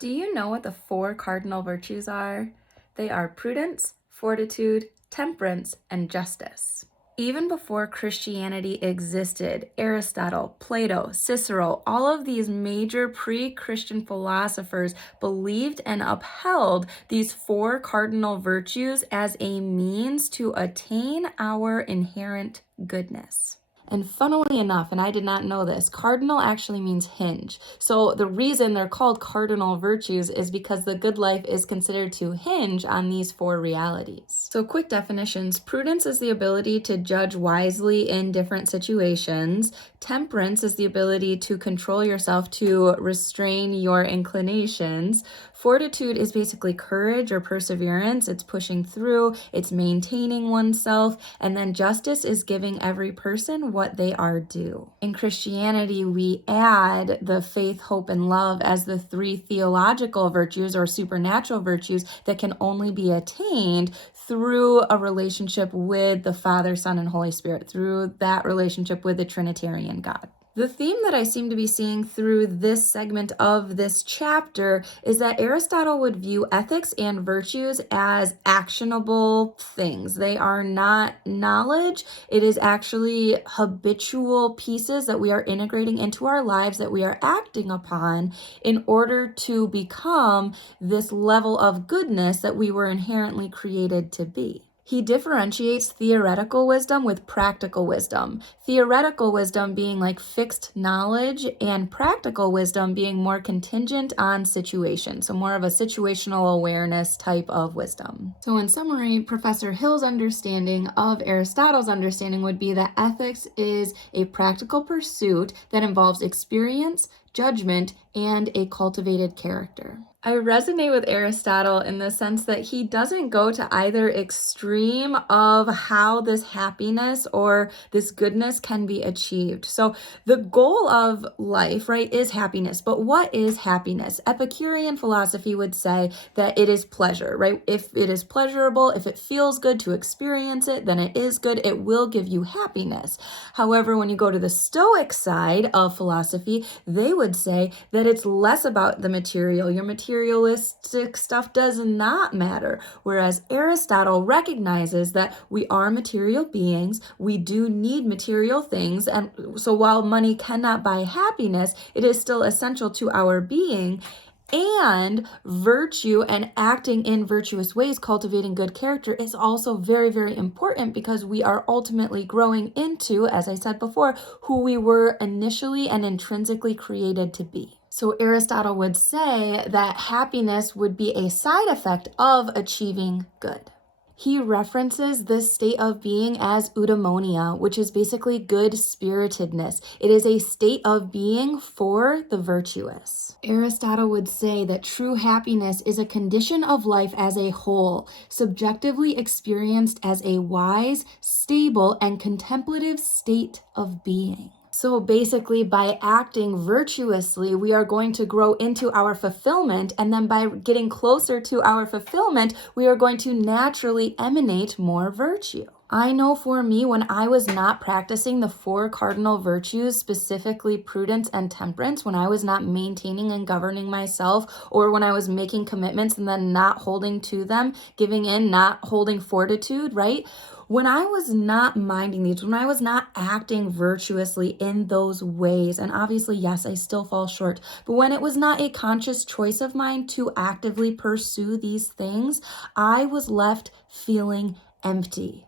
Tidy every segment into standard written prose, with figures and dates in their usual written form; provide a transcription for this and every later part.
Do you know what the four cardinal virtues are? They are prudence, fortitude, temperance, and justice. Even before Christianity existed, Aristotle, Plato, Cicero, all of these major pre-Christian philosophers believed and upheld these four cardinal virtues as a means to attain our inherent goodness. And funnily enough, and I did not know this, cardinal actually means hinge. So the reason they're called cardinal virtues is because the good life is considered to hinge on these four realities. So quick definitions. Prudence is the ability to judge wisely in different situations. Temperance is the ability to control yourself, to restrain your inclinations. Fortitude is basically courage or perseverance. It's pushing through, it's maintaining oneself. And then justice is giving every person what they are due. In Christianity, we add the faith, hope, and love as the three theological virtues or supernatural virtues that can only be attained through a relationship with the Father, Son, and Holy Spirit, through that relationship with the Trinitarian God. The theme that I seem to be seeing through this segment of this chapter is that Aristotle would view ethics and virtues as actionable things. They are not knowledge. It is actually habitual pieces that we are integrating into our lives, that we are acting upon in order to become this level of goodness that we were inherently created to be. He differentiates theoretical wisdom with practical wisdom. Theoretical wisdom being like fixed knowledge, and practical wisdom being more contingent on situation. So more of a situational awareness type of wisdom. So in summary, Professor Hill's understanding of Aristotle's understanding would be that ethics is a practical pursuit that involves experience, judgment, and a cultivated character. I resonate with Aristotle in the sense that he doesn't go to either extreme of how this happiness or this goodness can be achieved. So the goal of life, right, is happiness. But what is happiness? Epicurean philosophy would say that it is pleasure, right? If it is pleasurable, if it feels good to experience it, then it is good. It will give you happiness. However, when you go to the Stoic side of philosophy, they would say that it's less about the material. Your materialistic stuff does not matter. Whereas Aristotle recognizes that we are material beings, we do need material things, and so while money cannot buy happiness, it is still essential to our being. And virtue and acting in virtuous ways, cultivating good character, is also very, very important because we are ultimately growing into, as I said before, who we were initially and intrinsically created to be. So Aristotle would say that happiness would be a side effect of achieving good. He references this state of being as eudaimonia, which is basically good-spiritedness. It is a state of being for the virtuous. Aristotle would say that true happiness is a condition of life as a whole, subjectively experienced as a wise, stable, and contemplative state of being. So basically, by acting virtuously, we are going to grow into our fulfillment. And then by getting closer to our fulfillment, we are going to naturally emanate more virtue. I know for me, when I was not practicing the four cardinal virtues, specifically prudence and temperance, when I was not maintaining and governing myself, or when I was making commitments and then not holding to them, giving in, not holding fortitude, right? When I was not minding these, when I was not acting virtuously in those ways, and obviously, yes, I still fall short, but when it was not a conscious choice of mine to actively pursue these things, I was left feeling empty.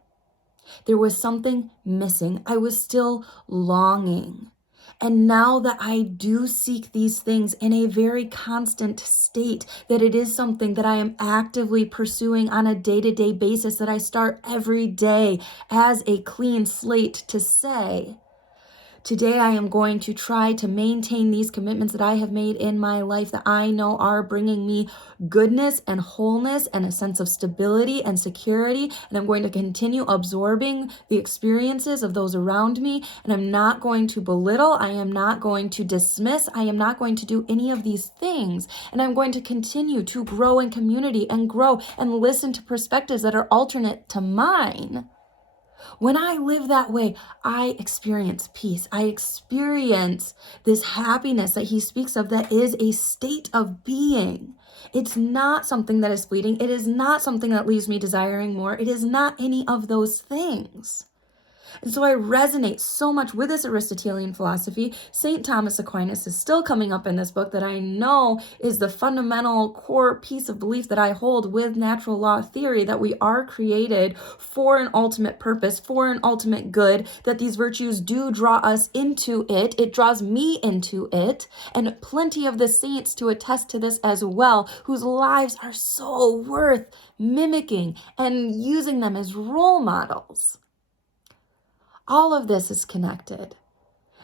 There was something missing. I was still longing. And now that I do seek these things in a very constant state, that it is something that I am actively pursuing on a day-to-day basis, that I start every day as a clean slate to say, today I am going to try to maintain these commitments that I have made in my life that I know are bringing me goodness and wholeness and a sense of stability and security. And I'm going to continue absorbing the experiences of those around me. And I'm not going to belittle. I am not going to dismiss. I am not going to do any of these things. And I'm going to continue to grow in community and grow and listen to perspectives that are alternate to mine. When I live that way, I experience peace. I experience this happiness that he speaks of that is a state of being. It's not something that is fleeting. It is not something that leaves me desiring more. It is not any of those things. And so I resonate so much with this Aristotelian philosophy. St. Thomas Aquinas is still coming up in this book that I know is the fundamental core piece of belief that I hold with natural law theory, that we are created for an ultimate purpose, for an ultimate good, that these virtues do draw us into it. It draws me into it, and plenty of the saints to attest to this as well, whose lives are so worth mimicking and using them as role models. All of this is connected,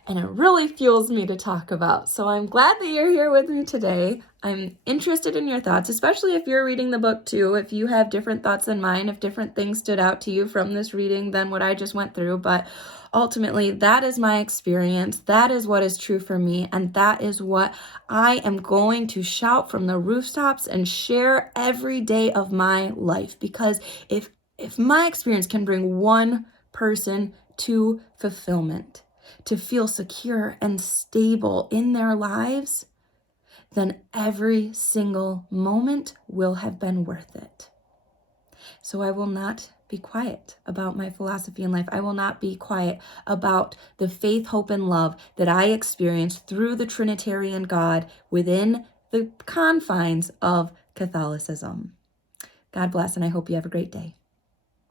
and it really fuels me to talk about. So I'm glad that you're here with me today. I'm interested in your thoughts, especially if you're reading the book too, if you have different thoughts than mine, if different things stood out to you from this reading than what I just went through. But ultimately, that is my experience. That is what is true for me. And that is what I am going to shout from the rooftops and share every day of my life. Because if my experience can bring one person to fulfillment, to feel secure and stable in their lives, then every single moment will have been worth it. So I will not be quiet about my philosophy in life. I will not be quiet about the faith, hope, and love that I experience through the Trinitarian God within the confines of Catholicism. God bless, and I hope you have a great day.